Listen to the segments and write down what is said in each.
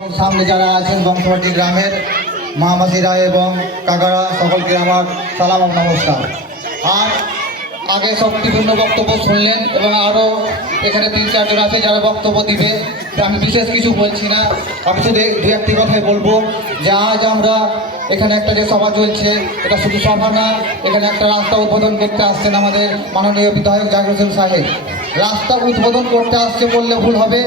সামনে যারা আছেন বংশবাটি গ্রামের মহামাসিরা এবং কাকারা সকলকে আমার সালাম ও নমস্কার। আর আগে সব বিভিন্ন বক্তব্য শুনলেন এবং আরও এখানে 3-4 জন আছে যারা বক্তব্য দিবে। আমি বিশেষ কিছু বলছি না, আমি শুধু দু একটি কথাই বলবো যে আজ আমরা এখানে একটা যে সভা চলছে, এটা শুধু সভা না, এখানে একটা রাস্তা উদ্বোধন করতে আসছেন আমাদের মাননীয় বিধায়ক জাকির হোসেন সাহেব। রাস্তা উদ্বোধন করতে আসছে বললে ভুল হবে,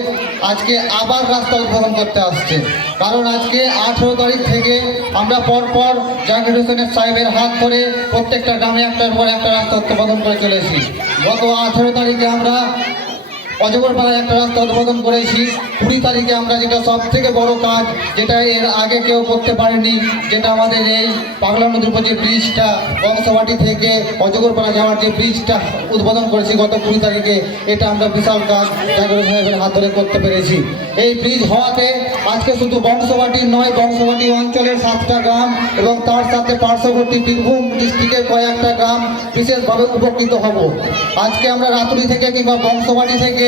আজকে আবার রাস্তা উদ্বোধন করতে আসছে। কারণ আজকে 18 তারিখ থেকে আমরা পরপর জাকির হোসেন সাহেবের হাত ধরে প্রত্যেকটা গ্রামে একটার পর একটা রাস্তা উদ্বোধন করে চলেছি। গত 18 তারিখে আমরা অজগরপাড়ায় একটা রাস্তা উদ্বোধন করেছি। 20 তারিখে আমরা যেটা সব থেকে বড় কাজ, যেটা এর আগে কেউ করতে পারেনি, যেটা আমাদের এই পাগলা নদীর উপর যে ব্রিজটা বংশবাটি থেকে অজগরপাড়া যাওয়ার যে ব্রিজটা উদ্বোধন করেছি গত 20 তারিখে, এটা আমরা বিশাল কাজ জাকির সাহেবের হাত ধরে করতে পেরেছি। এই ব্রিজ হওয়াতে আজকে শুধু বংশবাটি নয়, বংশবাটি অঞ্চলের 7টা গ্রাম এবং তার সাথে পার্শ্ববর্তী বীরভূম ডিস্ট্রিক্টের কয়েকটা গ্রাম বিশেষভাবে উপকৃত হব। আজকে আমরা রাতুরি থেকে কিংবা বংশবাটি থেকে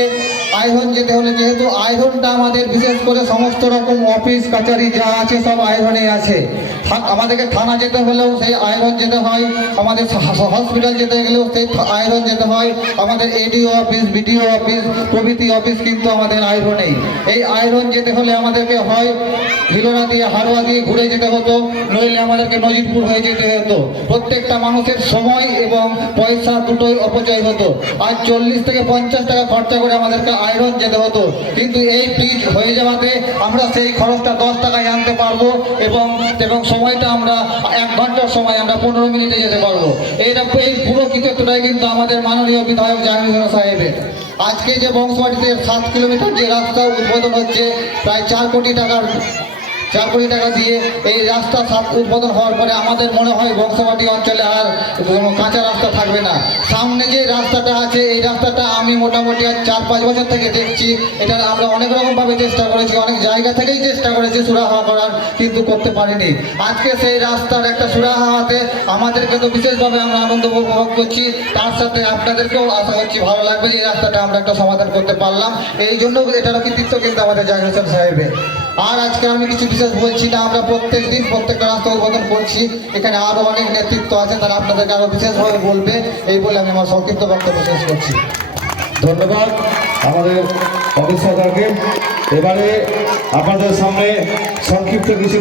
আইরন যেতে হলে, যেহেতু আইরনটা আমাদের বিশেষ করে সমস্ত রকম অফিস কাছারি যা আছে সব আইরনে আছে, আমাদেরকে থানা যেতে হলেও সেই আইরন যেতে হয়, আমাদের হসপিটাল যেতে গেলেও সেই আইরন যেতে হয়, আমাদের এডিও অফিস, বিডিও অফিস প্রভৃতি অফিস কিন্তু আমাদের আইরনেই। এই আইরন যেতে হলে আমাদেরকে হয় ভিলোরা দিয়ে হারোয়া দিয়ে ঘুরে যেতে হতো, নইলে আমাদেরকে নজিরপুর হয়ে যেতে হতো। প্রত্যেকটা মানুষের সময় এবং পয়সা দুটোই অপচয় হতো। আর 40 থেকে 50 টাকা খরচা করে আমাদেরকে আয়রন যেতে হতো, কিন্তু এই ব্রিজ হয়ে যাওয়াতে আমরা সেই খরচটা 10 টাকায় আনতে পারবো এবং সময়টা আমরা 1 ঘন্টার সময় আমরা 15 মিনিটে যেতে পারবো। এই পুরো কৃতিত্বটাই কিন্তু আমাদের মাননীয় বিধায়ক জাকির হোসেন সাহেবের। আজকে যে বংশবাটিতে 7 কিলোমিটার যে রাস্তা উদ্বোধন হচ্ছে, প্রায় 4 কোটি টাকা দিয়ে এই রাস্তা উদ্বোধন হওয়ার পরে আমাদের মনে হয় বংশবাটি অঞ্চলে আর কাঁচা রাস্তা থাকবে না। সামনে যে রাস্তাটা আছে, এই রাস্তাটা আমি মোটামুটি আর 4-5 বছর থেকে দেখছি। এটা আমরা অনেক রকমভাবে চেষ্টা করেছি, অনেক জায়গা থেকেই চেষ্টা করেছি সুরাহা করার, কিন্তু করতে পারিনি। আজকে সেই রাস্তার একটা সুরাহা হাতে আমাদেরকে তো বিশেষভাবে আমরা আনন্দ উপভোগ করছি, তার সাথে আপনাদেরকেও আশা করছি ভালো লাগবে যে এই রাস্তাটা আমরা একটা সমাধান করতে পারলাম। এই জন্য এটারও কৃতিত্ব কিন্তু আমাদের জাকির হোসেন সাহেবের। আর আজকে আমি কিছু বিশেষ বলছি না, আমরা প্রত্যেক দিন প্রত্যেকটা রাস্তা উদ্বোধন করছি। এখানে আরও অনেক নেতৃত্ব আছে, তারা আপনাদেরকে আরও বিশেষভাবে বলবে। এই বলে আমি আমার সংক্ষিপ্ত বক্তব্য শেষ করছি। ধন্যবাদ আমাদের অফিস সরকারকে। এবারে আপনাদের সামনে সংক্ষিপ্ত কিছু